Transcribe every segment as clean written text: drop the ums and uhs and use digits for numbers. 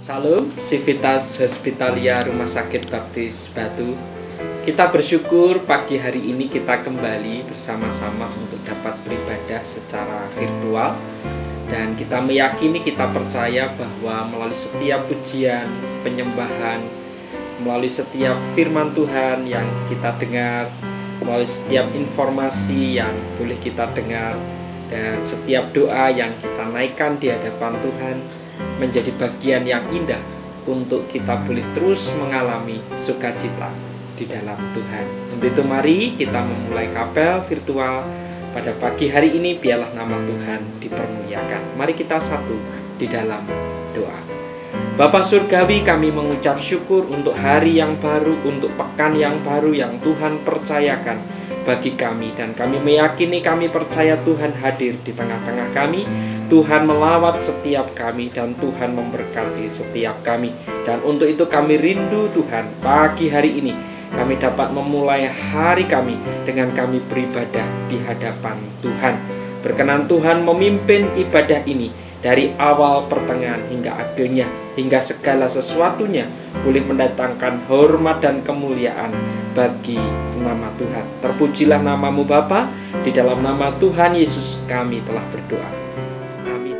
Salam, Civitas Hospitalia Rumah Sakit Baptis Batu. Kita bersyukur pagi hari ini kita kembali bersama-sama untuk dapat beribadah secara virtual. Dan kita meyakini, kita percaya bahwa melalui setiap pujian, penyembahan, melalui setiap firman Tuhan yang kita dengar, melalui setiap informasi yang boleh kita dengar, dan setiap doa yang kita naikkan di hadapan Tuhan menjadi bagian yang indah untuk kita boleh terus mengalami sukacita di dalam Tuhan. Untuk itu mari kita memulai kapel virtual pada pagi hari ini. Biarlah nama Tuhan dipermuliakan. Mari kita satu di dalam doa. Bapa Surgawi, kami mengucap syukur untuk hari yang baru, untuk pekan yang baru yang Tuhan percayakan bagi kami. Dan kami meyakini, kami percaya Tuhan hadir di tengah-tengah kami. Tuhan melawat setiap kami dan Tuhan memberkati setiap kami. Dan untuk itu kami rindu Tuhan pagi hari ini kami dapat memulai hari kami dengan kami beribadah di hadapan Tuhan. Berkenan Tuhan memimpin ibadah ini dari awal, pertengahan hingga akhirnya, hingga segala sesuatunya boleh mendatangkan hormat dan kemuliaan bagi nama Tuhan. Terpujilah namamu Bapa, di dalam nama Tuhan Yesus kami telah berdoa. Amin.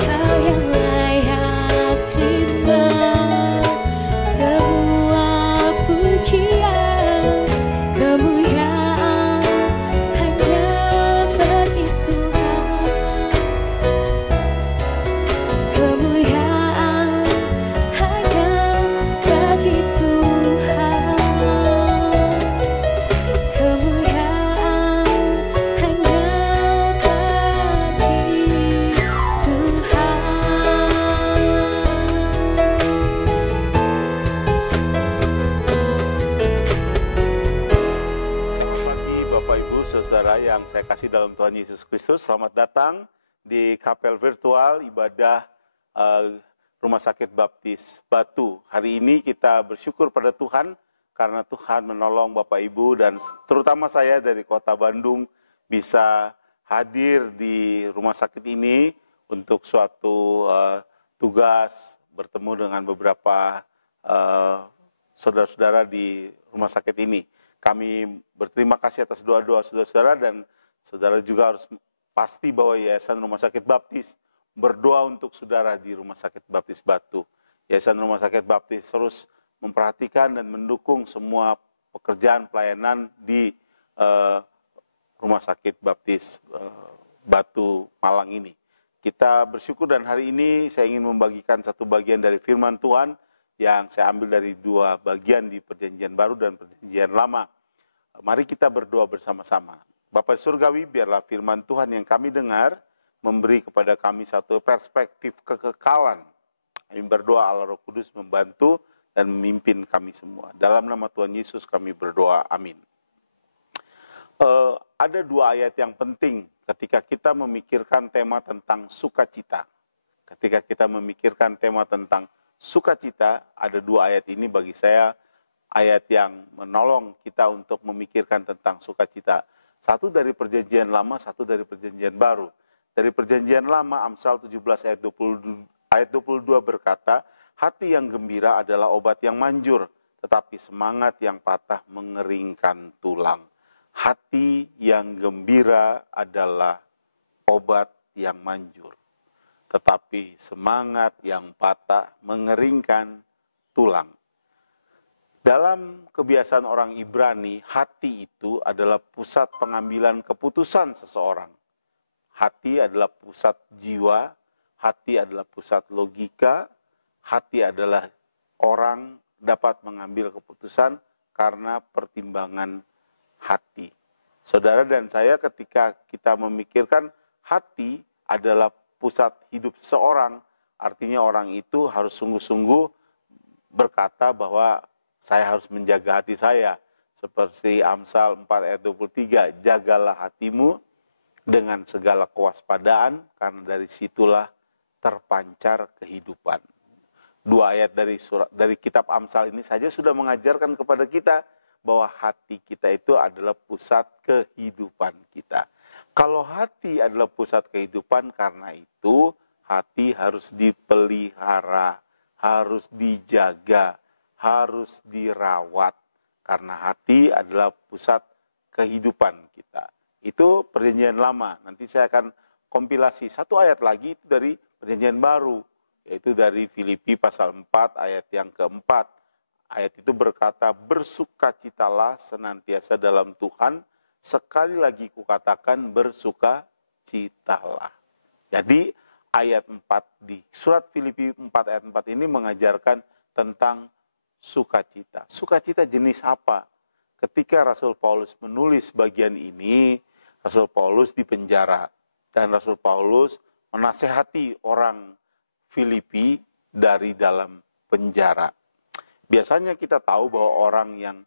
Kau yang Yesus Kristus, selamat datang di kapel virtual ibadah Rumah Sakit Baptis Batu. Hari ini kita bersyukur pada Tuhan karena Tuhan menolong Bapak Ibu dan terutama saya dari kota Bandung bisa hadir di rumah sakit ini untuk suatu tugas bertemu dengan beberapa saudara-saudara di rumah sakit ini. Kami berterima kasih atas doa-doa saudara-saudara dan saudara juga harus pasti bahwa Yayasan Rumah Sakit Baptis berdoa untuk saudara di Rumah Sakit Baptis Batu. Yayasan Rumah Sakit Baptis terus memperhatikan dan mendukung semua pekerjaan pelayanan di Rumah Sakit Baptis Batu Malang ini. Kita bersyukur dan hari ini saya ingin membagikan satu bagian dari firman Tuhan yang saya ambil dari dua bagian di Perjanjian Baru dan Perjanjian Lama. Mari kita berdoa bersama-sama. Bapa Surgawi, biarlah firman Tuhan yang kami dengar memberi kepada kami satu perspektif kekekalan. Kami berdoa Allah Roh Kudus membantu dan memimpin kami semua. Dalam nama Tuhan Yesus kami berdoa, amin. Ada dua ayat yang penting ketika kita memikirkan tema tentang sukacita. Ketika kita memikirkan tema tentang sukacita, ada dua ayat ini bagi saya ayat yang menolong kita untuk memikirkan tentang sukacita. Satu dari Perjanjian Lama, satu dari Perjanjian Baru. Dari Perjanjian Lama, Amsal 17 ayat 22 berkata, hati yang gembira adalah obat yang manjur, tetapi semangat yang patah mengeringkan tulang. Hati yang gembira adalah obat yang manjur, tetapi semangat yang patah mengeringkan tulang. Dalam kebiasaan orang Ibrani, hati itu adalah pusat pengambilan keputusan seseorang. Hati adalah pusat jiwa, hati adalah pusat logika, hati adalah orang dapat mengambil keputusan karena pertimbangan hati. Saudara dan saya ketika kita memikirkan hati adalah pusat hidup seseorang, artinya orang itu harus sungguh-sungguh berkata bahwa saya harus menjaga hati saya. Seperti Amsal 4 ayat 23, jagalah hatimu dengan segala kewaspadaan, karena dari situlah terpancar kehidupan. Dua ayat dari kitab Amsal ini saja sudah mengajarkan kepada kita bahwa hati kita itu adalah pusat kehidupan kita. Kalau hati adalah pusat kehidupan, karena itu hati harus dipelihara, harus dijaga, harus dirawat. Karena hati adalah pusat kehidupan kita. Itu Perjanjian Lama. Nanti saya akan kompilasi satu ayat lagi itu dari Perjanjian Baru, yaitu dari Filipi pasal 4 ayat yang keempat. Ayat itu berkata, bersukacitalah senantiasa dalam Tuhan, sekali lagi kukatakan bersukacitalah. Jadi ayat 4 di surat Filipi 4 ayat 4 ini mengajarkan tentang sukacita. Sukacita jenis apa? Ketika Rasul Paulus menulis bagian ini, Rasul Paulus dipenjara. Dan Rasul Paulus menasehati orang Filipi dari dalam penjara. Biasanya kita tahu bahwa orang yang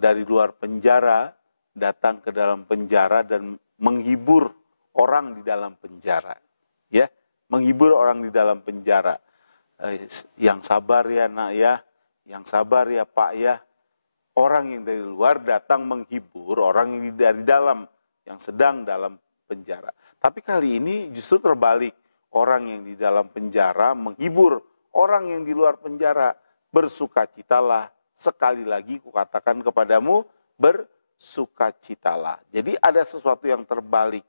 dari luar penjara datang ke dalam penjara dan menghibur orang di dalam penjara. Ya, menghibur orang di dalam penjara. Yang sabar ya nak ya, yang sabar ya pak ya. Orang yang dari luar datang menghibur orang yang dari dalam, yang sedang dalam penjara. Tapi kali ini justru terbalik. Orang yang di dalam penjara menghibur orang yang di luar penjara. Bersukacitalah, sekali lagi kukatakan kepadamu, bersukacitalah. Jadi ada sesuatu yang terbalik.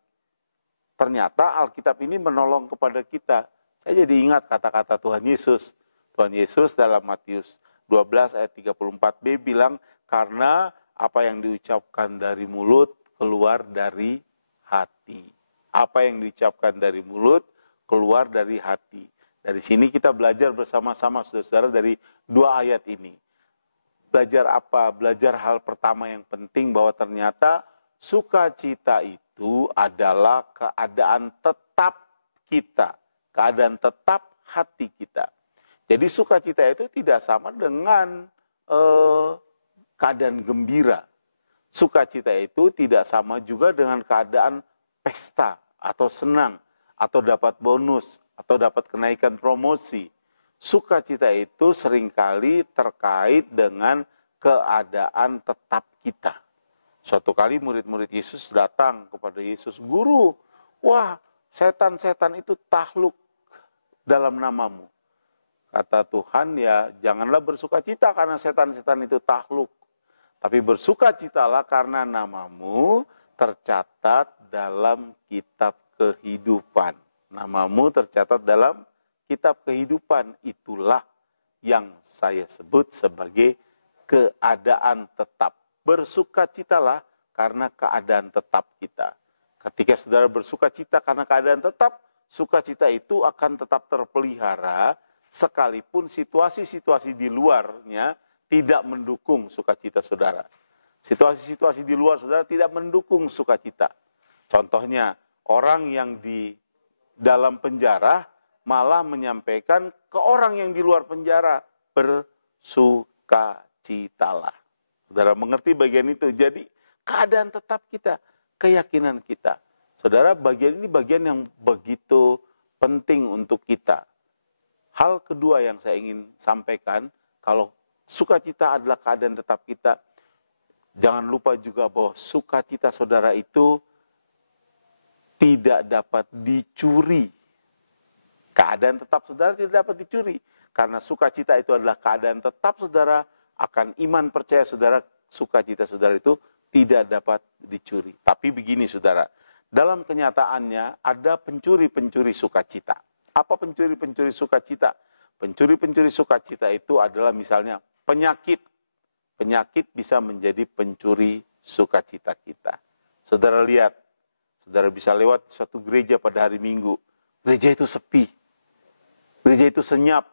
Ternyata Alkitab ini menolong kepada kita. Saya jadi ingat kata-kata Tuhan Yesus. Tuhan Yesus dalam Matius 12 ayat 34b bilang, karena apa yang diucapkan dari mulut keluar dari hati. Apa yang diucapkan dari mulut keluar dari hati. Dari sini kita belajar bersama-sama saudara-saudara dari dua ayat ini. Belajar apa? Belajar hal pertama yang penting bahwa ternyata sukacita itu adalah keadaan tetap kita. Keadaan tetap hati kita. Jadi sukacita itu tidak sama dengan keadaan gembira. Sukacita itu tidak sama juga dengan keadaan pesta atau senang atau dapat bonus atau dapat kenaikan promosi. Sukacita itu seringkali terkait dengan keadaan tetap kita. Suatu kali murid-murid Yesus datang kepada Yesus, "Guru, wah, setan-setan itu takluk dalam namamu." Kata Tuhan, ya janganlah bersukacita karena setan-setan itu takluk. Tapi bersukacitalah karena namamu tercatat dalam kitab kehidupan. Namamu tercatat dalam kitab kehidupan. Itulah yang saya sebut sebagai keadaan tetap. Bersukacitalah karena keadaan tetap kita. Ketika saudara bersukacita karena keadaan tetap, sukacita itu akan tetap terpelihara sekalipun situasi-situasi di luarnya tidak mendukung sukacita saudara. Situasi-situasi di luar saudara tidak mendukung sukacita. Contohnya, orang yang di dalam penjara malah menyampaikan ke orang yang di luar penjara, bersukacitalah. Saudara mengerti bagian itu. Jadi keadaan tetap kita, keyakinan kita. Saudara, bagian ini bagian yang begitu penting untuk kita. Hal kedua yang saya ingin sampaikan, kalau sukacita adalah keadaan tetap kita, jangan lupa juga bahwa sukacita saudara itu tidak dapat dicuri. Keadaan tetap saudara tidak dapat dicuri. Karena sukacita itu adalah keadaan tetap saudara, akan iman percaya saudara, sukacita saudara itu tidak dapat dicuri. Tapi begini saudara, dalam kenyataannya ada pencuri-pencuri sukacita. Apa pencuri-pencuri sukacita? Pencuri-pencuri sukacita itu adalah misalnya penyakit. Penyakit bisa menjadi pencuri sukacita kita. Saudara lihat, saudara bisa lewat suatu gereja pada hari Minggu. Gereja itu sepi. Gereja itu senyap.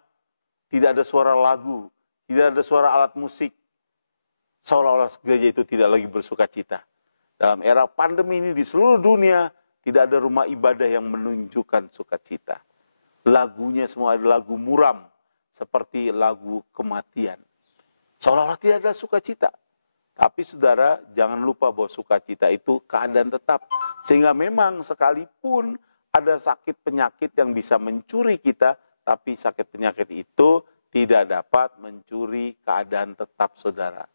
Tidak ada suara lagu. Tidak ada suara alat musik. Seolah-olah gereja itu tidak lagi bersukacita. Dalam era pandemi ini di seluruh dunia, tidak ada rumah ibadah yang menunjukkan sukacita. Lagunya semua ada lagu muram, seperti lagu kematian. Seolah-olah tidak ada sukacita. Tapi saudara, jangan lupa bahwa sukacita itu keadaan tetap. Sehingga memang sekalipun ada sakit penyakit yang bisa mencuri kita, tapi sakit penyakit itu tidak dapat mencuri keadaan tetap saudara.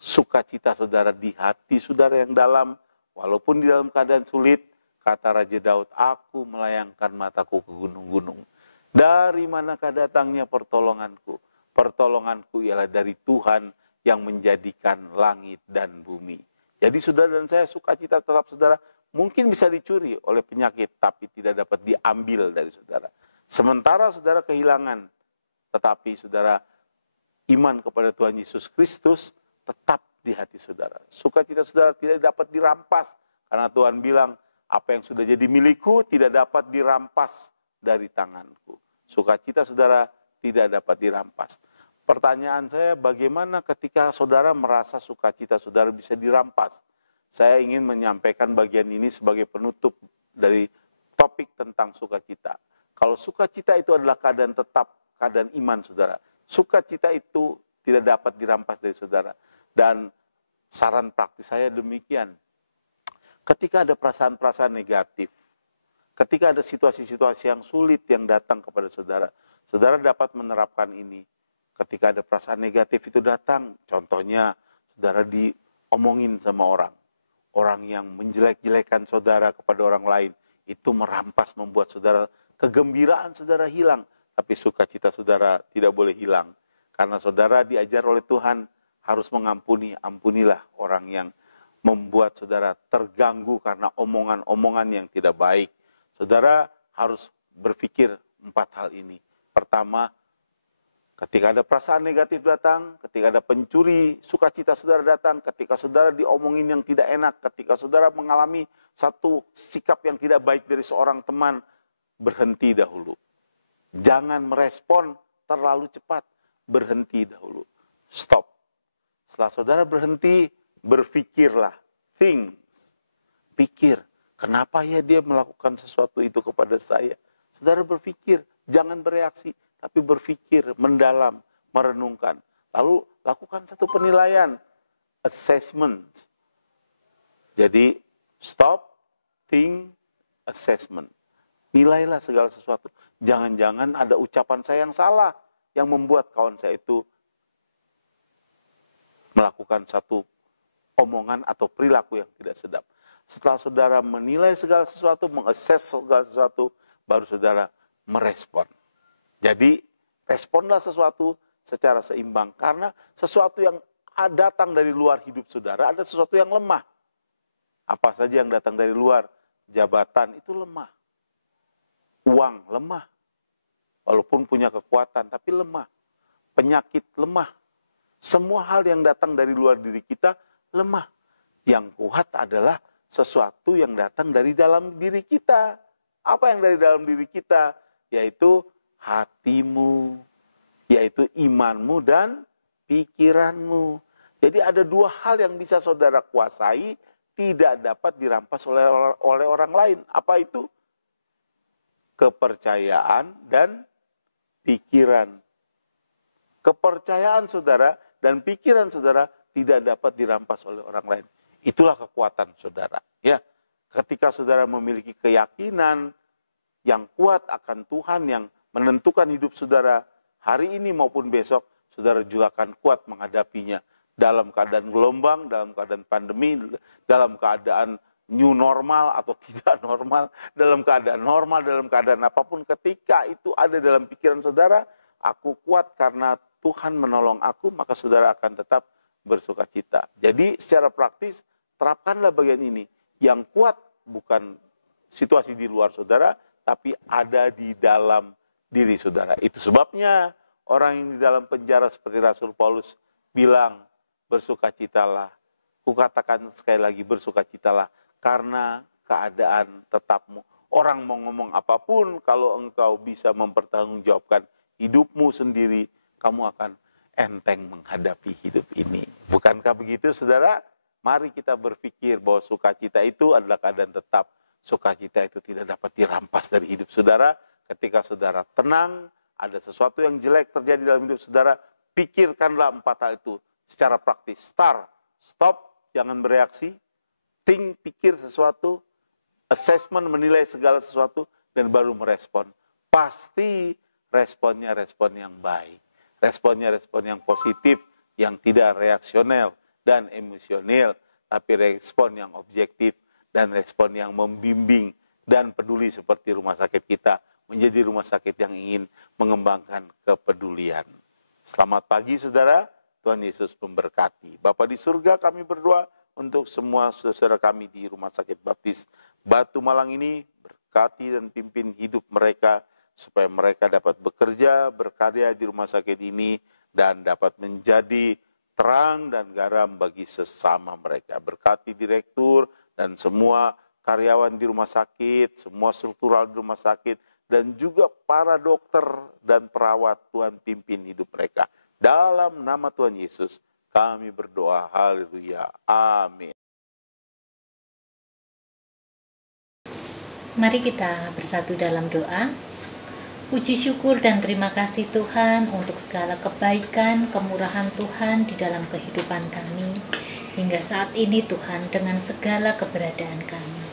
Sukacita saudara di hati saudara yang dalam, walaupun di dalam keadaan sulit, kata Raja Daud, aku melayangkan mataku ke gunung-gunung. Dari manakah datangnya pertolonganku? Pertolonganku ialah dari Tuhan yang menjadikan langit dan bumi. Jadi saudara dan saya, sukacita tetap saudara mungkin bisa dicuri oleh penyakit, tapi tidak dapat diambil dari saudara. Sementara saudara kehilangan, tetapi saudara iman kepada Tuhan Yesus Kristus tetap di hati saudara. Sukacita saudara tidak dapat dirampas, karena Tuhan bilang, apa yang sudah jadi milikku tidak dapat dirampas dari tanganku. Sukacita saudara tidak dapat dirampas. Pertanyaan saya, bagaimana ketika saudara merasa sukacita saudara bisa dirampas? Saya ingin menyampaikan bagian ini sebagai penutup dari topik tentang sukacita. Kalau sukacita itu adalah keadaan tetap, keadaan iman saudara, sukacita itu tidak dapat dirampas dari saudara. Dan saran praktis saya demikian. Ketika ada perasaan-perasaan negatif, ketika ada situasi-situasi yang sulit yang datang kepada saudara, saudara dapat menerapkan ini. Ketika ada perasaan negatif itu datang, contohnya saudara diomongin sama orang. Orang yang menjelek-jelekan saudara kepada orang lain, itu merampas, membuat saudara, kegembiraan saudara hilang. Tapi sukacita saudara tidak boleh hilang. Karena saudara diajar oleh Tuhan harus mengampuni, ampunilah orang yang membuat saudara terganggu karena omongan-omongan yang tidak baik. Saudara harus berpikir 4 hal ini. Pertama, ketika ada perasaan negatif datang, ketika ada pencuri sukacita saudara datang, ketika saudara diomongin yang tidak enak, ketika saudara mengalami satu sikap yang tidak baik dari seorang teman, berhenti dahulu. Jangan merespon terlalu cepat, berhenti dahulu. Stop. Setelah saudara berhenti, berpikirlah. Think. Pikir, kenapa ya dia melakukan sesuatu itu kepada saya? Saudara berpikir, jangan bereaksi, tapi berpikir, mendalam, merenungkan. Lalu lakukan satu penilaian, assessment. Jadi stop, think assessment. Nilailah segala sesuatu. Jangan-jangan ada ucapan saya yang salah yang membuat kawan saya itu melakukan satu omongan atau perilaku yang tidak sedap. Setelah saudara menilai segala sesuatu, mengakses segala sesuatu, baru saudara merespon. Jadi, responlah sesuatu secara seimbang. Karena sesuatu yang datang dari luar hidup saudara, ada sesuatu yang lemah. Apa saja yang datang dari luar, jabatan itu lemah. Uang lemah. Walaupun punya kekuatan, tapi lemah. Penyakit lemah. Semua hal yang datang dari luar diri kita, lemah. Yang kuat adalah sesuatu yang datang dari dalam diri kita. Apa yang dari dalam diri kita? Yaitu hatimu, yaitu imanmu dan pikiranmu. Jadi ada dua hal yang bisa saudara kuasai, tidak dapat dirampas oleh orang lain. Apa itu? Kepercayaan dan pikiran. Kepercayaan saudara dan pikiran saudara tidak dapat dirampas oleh orang lain. Itulah kekuatan saudara. Ya, ketika saudara memiliki keyakinan yang kuat akan Tuhan yang menentukan hidup saudara hari ini maupun besok, saudara juga akan kuat menghadapinya. Dalam keadaan gelombang, dalam keadaan pandemi, dalam keadaan new normal atau tidak normal, dalam keadaan apapun, ketika itu ada dalam pikiran saudara, aku kuat karena Tuhan menolong aku, maka saudara akan tetap bersuka cita. Jadi secara praktis, terapkanlah bagian ini. Yang kuat bukan situasi di luar saudara, tapi ada di dalam diri saudara. Itu sebabnya orang yang di dalam penjara seperti Rasul Paulus bilang, bersukacitalah. Kukatakan sekali lagi, bersukacitalah. Karena keadaan tetapmu. Orang mau ngomong apapun, kalau engkau bisa mempertanggungjawabkan hidupmu sendiri, kamu akan enteng menghadapi hidup ini. Bukankah begitu, saudara? Mari kita berpikir bahwa sukacita itu adalah keadaan tetap. Sukacita itu tidak dapat dirampas dari hidup saudara. Ketika saudara tenang, ada sesuatu yang jelek terjadi dalam hidup saudara, pikirkanlah 4 hal itu secara praktis. Stop, jangan bereaksi. Think, pikir sesuatu. Assessment, menilai segala sesuatu. Dan baru merespon. Pasti responnya respon yang baik. Responnya respon yang positif, yang tidak reaksional dan emosional, tapi respon yang objektif dan respon yang membimbing dan peduli seperti rumah sakit kita menjadi rumah sakit yang ingin mengembangkan kepedulian. Selamat pagi saudara, Tuhan Yesus memberkati. Bapa di surga, kami berdoa untuk semua saudara kami di Rumah Sakit Baptis Batu Malang ini, berkati dan pimpin hidup mereka supaya mereka dapat bekerja, berkarya di rumah sakit ini dan dapat menjadi terang dan garam bagi sesama mereka. Berkati direktur dan semua karyawan di rumah sakit, semua struktural di rumah sakit, dan juga para dokter dan perawat. Tuhan pimpin hidup mereka. Dalam nama Tuhan Yesus kami berdoa. Haleluya. Amin. Mari kita bersatu dalam doa. Puji syukur dan terima kasih Tuhan untuk segala kebaikan, kemurahan Tuhan di dalam kehidupan kami. Hingga saat ini Tuhan, dengan segala keberadaan kami.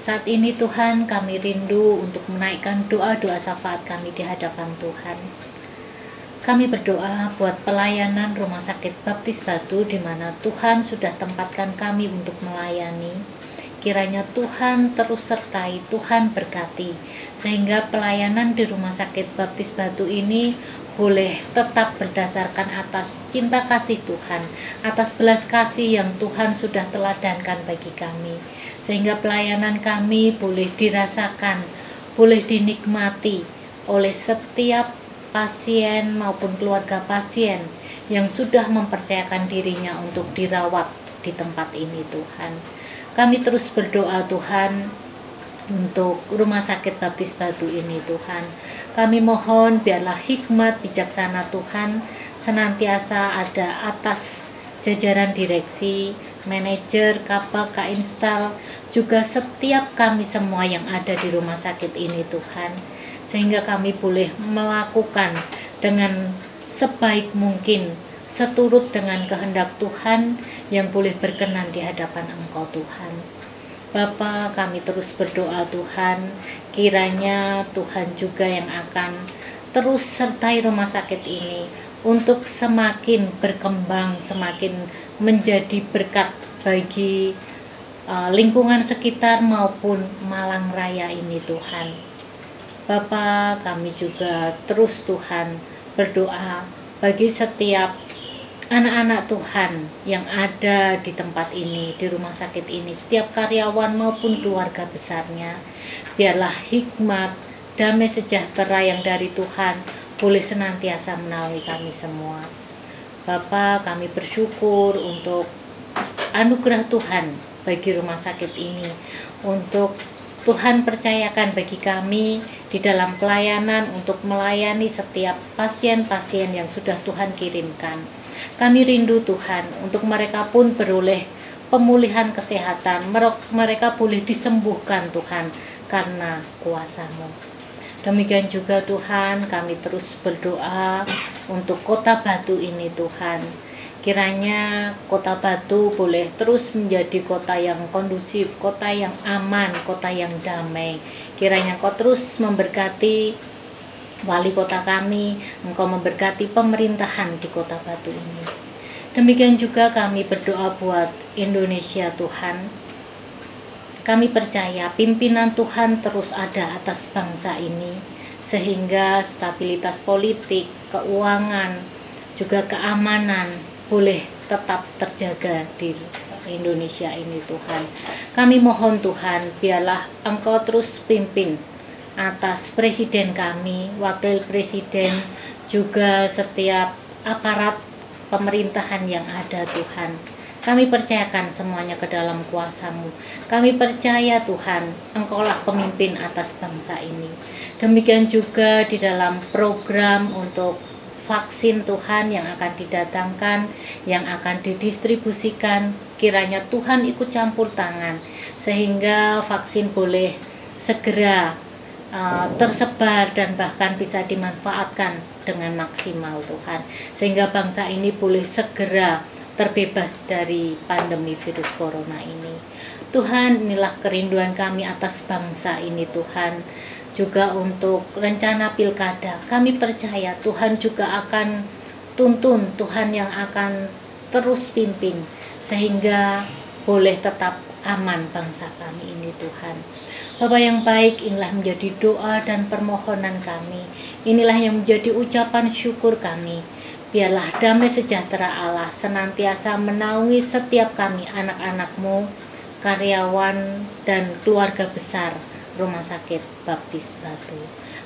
Saat ini Tuhan, kami rindu untuk menaikkan doa-doa syafaat kami di hadapan Tuhan. Kami berdoa buat pelayanan Rumah Sakit Baptis Batu di mana Tuhan sudah tempatkan kami untuk melayani. Kiranya Tuhan terus sertai, Tuhan berkati, sehingga pelayanan di Rumah Sakit Baptis Batu ini boleh tetap berdasarkan atas cinta kasih Tuhan, atas belas kasih yang Tuhan sudah teladankan bagi kami, sehingga pelayanan kami boleh dirasakan, boleh dinikmati oleh setiap pasien maupun keluarga pasien yang sudah mempercayakan dirinya untuk dirawat di tempat ini Tuhan. Kami terus berdoa Tuhan untuk Rumah Sakit Baptis Batu ini Tuhan. Kami mohon biarlah hikmat bijaksana Tuhan senantiasa ada atas jajaran direksi, manajer, kabak, kainstal, juga setiap kami semua yang ada di rumah sakit ini Tuhan. Sehingga kami boleh melakukan dengan sebaik mungkin, seturut dengan kehendak Tuhan yang boleh berkenan di hadapan Engkau Tuhan. Bapa, kami terus berdoa Tuhan, kiranya Tuhan juga yang akan terus sertai rumah sakit ini untuk semakin berkembang, semakin menjadi berkat bagi lingkungan sekitar maupun Malang Raya ini Tuhan. Bapa, kami juga terus Tuhan berdoa bagi setiap anak-anak Tuhan yang ada di tempat ini, di rumah sakit ini, setiap karyawan maupun keluarga besarnya. Biarlah hikmat, damai sejahtera yang dari Tuhan boleh senantiasa menaungi kami semua. Bapa, kami bersyukur untuk anugerah Tuhan bagi rumah sakit ini, untuk Tuhan percayakan bagi kami di dalam pelayanan untuk melayani setiap pasien-pasien yang sudah Tuhan kirimkan. Kami rindu Tuhan untuk mereka pun beroleh pemulihan kesehatan, mereka boleh disembuhkan Tuhan karena kuasa-Mu. Demikian juga Tuhan, kami terus berdoa untuk Kota Batu ini Tuhan. Kiranya Kota Batu boleh terus menjadi kota yang kondusif, kota yang aman, kota yang damai. Kiranya Engkau terus memberkati wali kota kami, Engkau memberkati pemerintahan di Kota Batu ini. Demikian juga kami berdoa buat Indonesia Tuhan. Kami percaya pimpinan Tuhan terus ada atas bangsa ini, sehingga stabilitas politik, keuangan, juga keamanan boleh tetap terjaga di Indonesia ini Tuhan. Kami mohon Tuhan, biarlah Engkau terus pimpin atas presiden kami, wakil presiden, juga setiap aparat pemerintahan yang ada Tuhan. Kami percayakan semuanya ke dalam kuasa-Mu. Kami percaya Tuhan, Engkaulah pemimpin atas bangsa ini. Demikian juga di dalam program untuk vaksin Tuhan yang akan didatangkan, yang akan didistribusikan, kiranya Tuhan ikut campur tangan, sehingga vaksin boleh segera tersebar dan bahkan bisa dimanfaatkan dengan maksimal Tuhan, sehingga bangsa ini boleh segera terbebas dari pandemi virus corona ini. Tuhan, inilah kerinduan kami atas bangsa ini Tuhan. Juga untuk rencana pilkada, kami percaya Tuhan juga akan tuntun, Tuhan yang akan terus pimpin sehingga boleh tetap aman bangsa kami ini Tuhan. Bapa yang baik, inilah menjadi doa dan permohonan kami. Inilah yang menjadi ucapan syukur kami. Biarlah damai sejahtera Allah senantiasa menaungi setiap kami, anak-anak-Mu, karyawan dan keluarga besar Rumah Sakit Baptis Batu.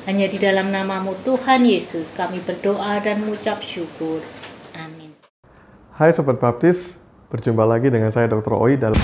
Hanya di dalam nama-Mu Tuhan Yesus kami berdoa dan mengucap syukur. Amin. Hai Sobat Baptis, berjumpa lagi dengan saya Dr. Oi dalam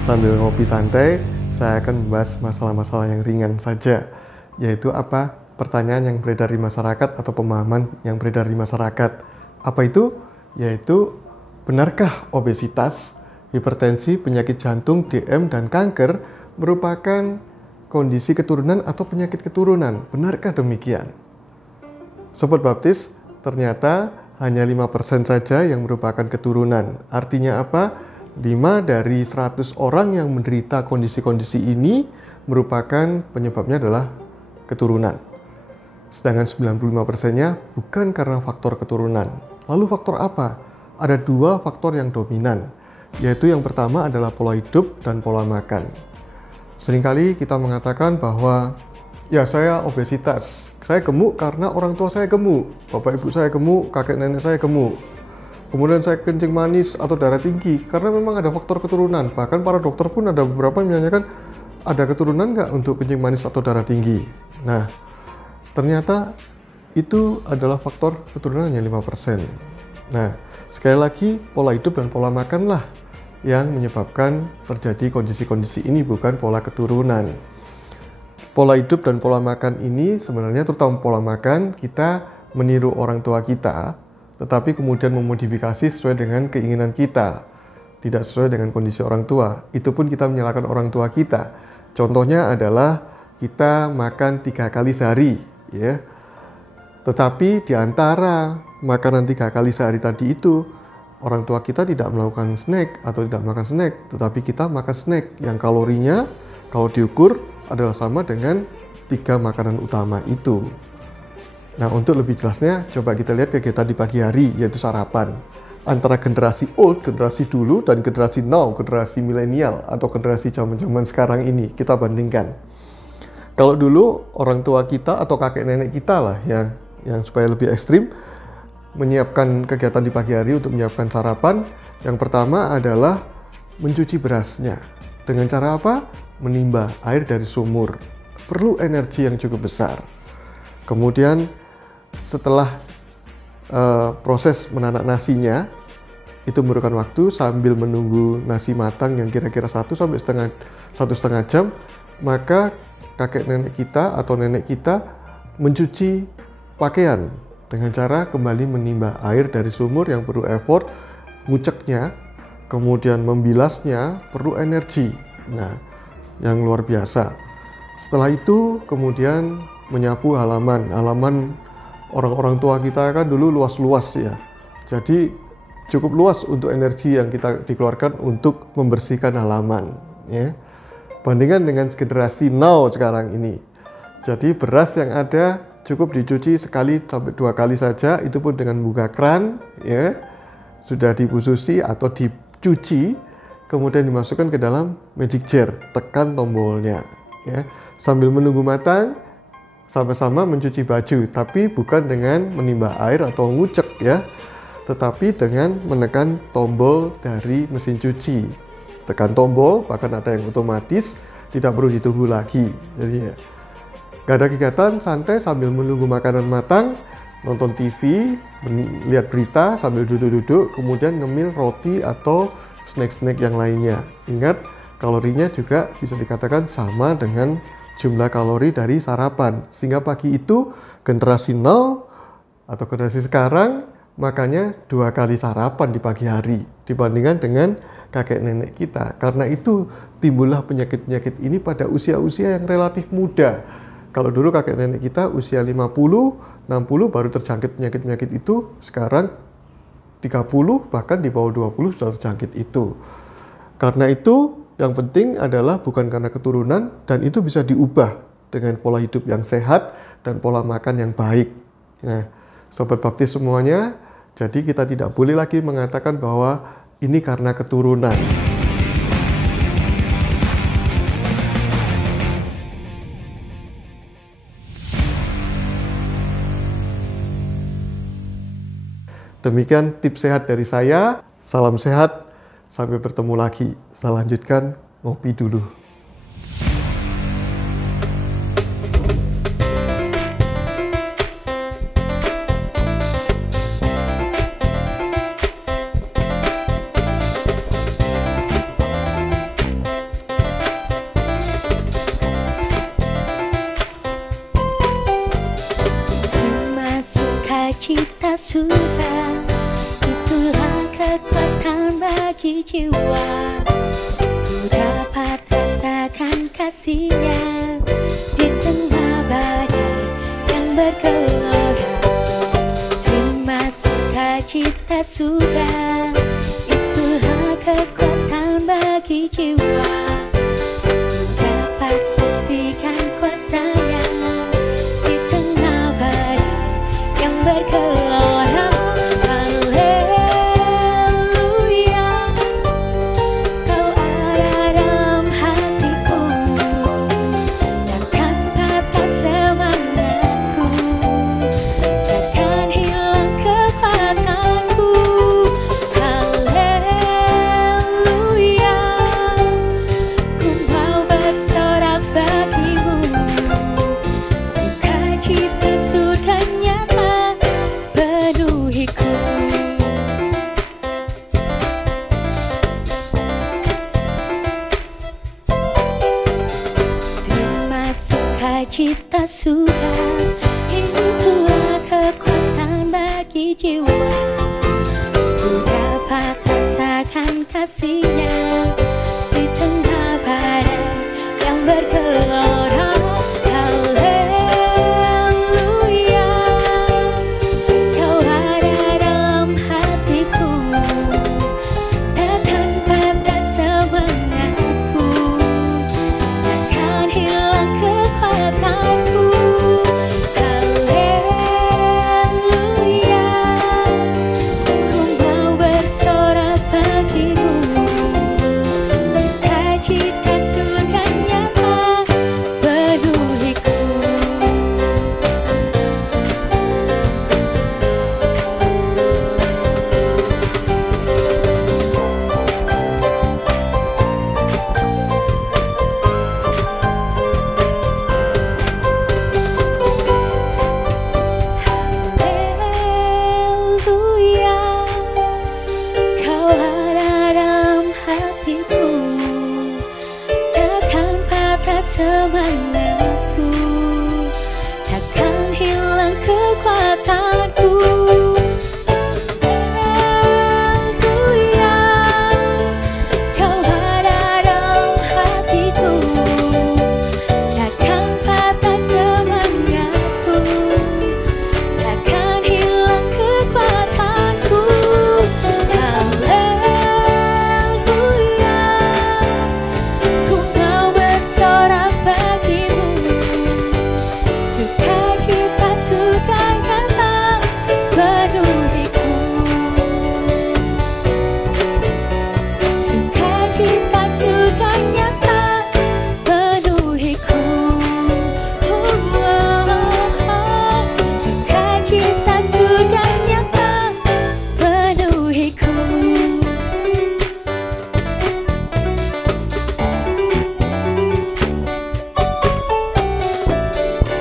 Sambil ngopi santai, saya akan membahas masalah-masalah yang ringan saja, yaitu apa? Pertanyaan yang beredar di masyarakat atau pemahaman yang beredar di masyarakat. Apa itu? Yaitu, benarkah obesitas, hipertensi, penyakit jantung, DM, dan kanker merupakan kondisi keturunan atau penyakit keturunan? Benarkah demikian? Sobat Baptis, ternyata hanya 5% saja yang merupakan keturunan. Artinya apa? 5 dari 100 orang yang menderita kondisi-kondisi ini merupakan penyebabnya adalah keturunan. Sedangkan 95%-nya bukan karena faktor keturunan. Lalu faktor apa? Ada 2 faktor yang dominan, yaitu yang pertama adalah pola hidup dan pola makan. Seringkali kita mengatakan bahwa ya saya obesitas, saya gemuk karena orang tua saya gemuk, bapak ibu saya gemuk, kakek nenek saya gemuk. Kemudian saya kencing manis atau darah tinggi karena memang ada faktor keturunan. Bahkan para dokter pun ada beberapa yang menanyakan, ada keturunan nggak untuk kencing manis atau darah tinggi? Nah, ternyata itu adalah faktor keturunan hanya 5%. Nah, sekali lagi pola hidup dan pola makanlah yang menyebabkan terjadi kondisi-kondisi ini, bukan pola keturunan. Pola hidup dan pola makan ini sebenarnya, terutama pola makan, kita meniru orang tua kita, tetapi kemudian memodifikasi sesuai dengan keinginan kita, tidak sesuai dengan kondisi orang tua. Itu pun kita menyalahkan orang tua kita. Contohnya adalah kita makan 3 kali sehari, ya. Tetapi di antara makanan 3 kali sehari tadi itu, orang tua kita tidak melakukan snack atau tidak makan snack, tetapi kita makan snack yang kalorinya kalau diukur adalah sama dengan 3 makanan utama itu. Nah, untuk lebih jelasnya, coba kita lihat kegiatan di pagi hari, yaitu sarapan. Antara generasi old, generasi dulu, dan generasi now, generasi milenial, atau generasi zaman-zaman sekarang ini, kita bandingkan. Kalau dulu, orang tua kita atau kakek nenek kita lah, yang supaya lebih ekstrim, menyiapkan kegiatan di pagi hari untuk menyiapkan sarapan. Yang pertama adalah mencuci berasnya. Dengan cara apa? Menimba air dari sumur. Perlu energi yang cukup besar. Kemudian setelah proses menanak nasinya, itu memerlukan waktu sambil menunggu nasi matang yang kira-kira 1-1,5 jam, maka kakek nenek kita atau nenek kita mencuci pakaian dengan cara kembali menimba air dari sumur yang perlu effort, nguceknya, kemudian membilasnya perlu energi. Nah, yang luar biasa. Setelah itu kemudian menyapu halaman orang-orang tua kita kan dulu luas-luas ya, jadi cukup luas untuk energi yang kita dikeluarkan untuk membersihkan halaman ya. Bandingkan dengan generasi now sekarang ini, jadi beras yang ada cukup dicuci 1-2 kali saja, itu pun dengan buka keran ya, sudah dibususi atau dicuci, kemudian dimasukkan ke dalam magic jar, tekan tombolnya ya, sambil menunggu matang, sama-sama mencuci baju, tapi bukan dengan menimba air atau ngucek ya, tetapi dengan menekan tombol dari mesin cuci. Tekan tombol, bahkan ada yang otomatis, tidak perlu ditunggu lagi. Jadi ya, gak ada kegiatan, santai sambil menunggu makanan matang, nonton TV, lihat berita sambil duduk-duduk, kemudian ngemil roti atau snack-snack yang lainnya. Ingat, kalorinya juga bisa dikatakan sama dengan jumlah kalori dari sarapan. Sehingga pagi itu generasi now atau generasi sekarang makanya 2 kali sarapan di pagi hari dibandingkan dengan kakek nenek kita. Karena itu timbullah penyakit-penyakit ini pada usia-usia yang relatif muda. Kalau dulu kakek nenek kita usia 50, 60 baru terjangkit penyakit-penyakit itu, sekarang 30 bahkan di bawah 20 sudah terjangkit itu. Karena itu yang penting adalah bukan karena keturunan, dan itu bisa diubah dengan pola hidup yang sehat dan pola makan yang baik. Nah, Sobat Baptis semuanya, jadi kita tidak boleh lagi mengatakan bahwa ini karena keturunan. Demikian tips sehat dari saya. Salam sehat. Sampai bertemu lagi. Saya lanjutkan ngopi dulu. Cita sudah, itulah kekuatan bagi jiwa. Ku dapat rasakan kasih-Nya di tengah badai yang bergelora. Terima sukacita sudah, itulah kekuatan bagi jiwa. Ku dapat saksikan kuasa-Nya di tengah badai yang bergelora. Haleluya, Kau ada dalam hatiku, takkan patah semangatku, takkan hilang kekuatanku. Haleluya, ku mau bersorak bagimu, sukacita sudah nyata penuhiku. Terima sukacita sudah, itulah kekuatan bagi jiwa. Ku dapat rasakan kasih-Nya di tengah badai yang bergelora. Haleluya, Kau ada dalam hatiku, semangatku, takkan hilang kekuatanku. Aku yang kau ada dalam hatiku, takkan patah semangatku, takkan hilang kekuatanku. Ku mau bersorak bagimu, sukacita sukanyata penuhiku, sukacita sukanyata penuhiku, sukacita sukanyata penuhiku.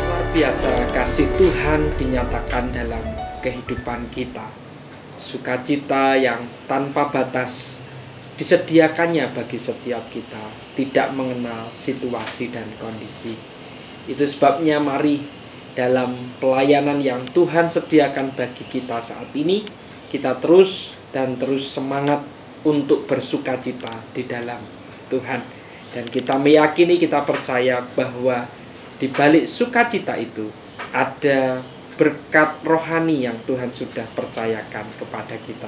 Luar biasa kasih Tuhan dinyatakan dalam kehidupan kita. Sukacita yang tanpa batas disediakannya bagi setiap kita, tidak mengenal situasi dan kondisi. Itu sebabnya mari dalam pelayanan yang Tuhan sediakan bagi kita saat ini, kita terus semangat untuk bersukacita di dalam Tuhan. Dan kita meyakini, kita percaya bahwa di balik sukacita itu ada berkat rohani yang Tuhan sudah percayakan kepada kita,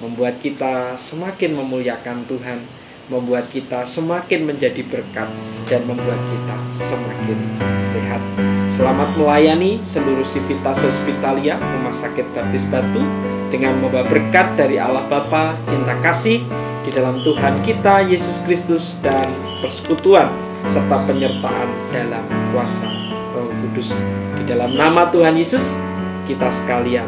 membuat kita semakin memuliakan Tuhan, membuat kita semakin menjadi berkat, dan membuat kita semakin sehat. Selamat melayani seluruh Civitas Hospitalia Rumah Sakit Baptis Batu dengan membawa berkat dari Allah Bapa, cinta kasih di dalam Tuhan kita Yesus Kristus, dan persekutuan serta penyertaan dalam kuasa Roh Kudus. Di dalam nama Tuhan Yesus, kita sekalian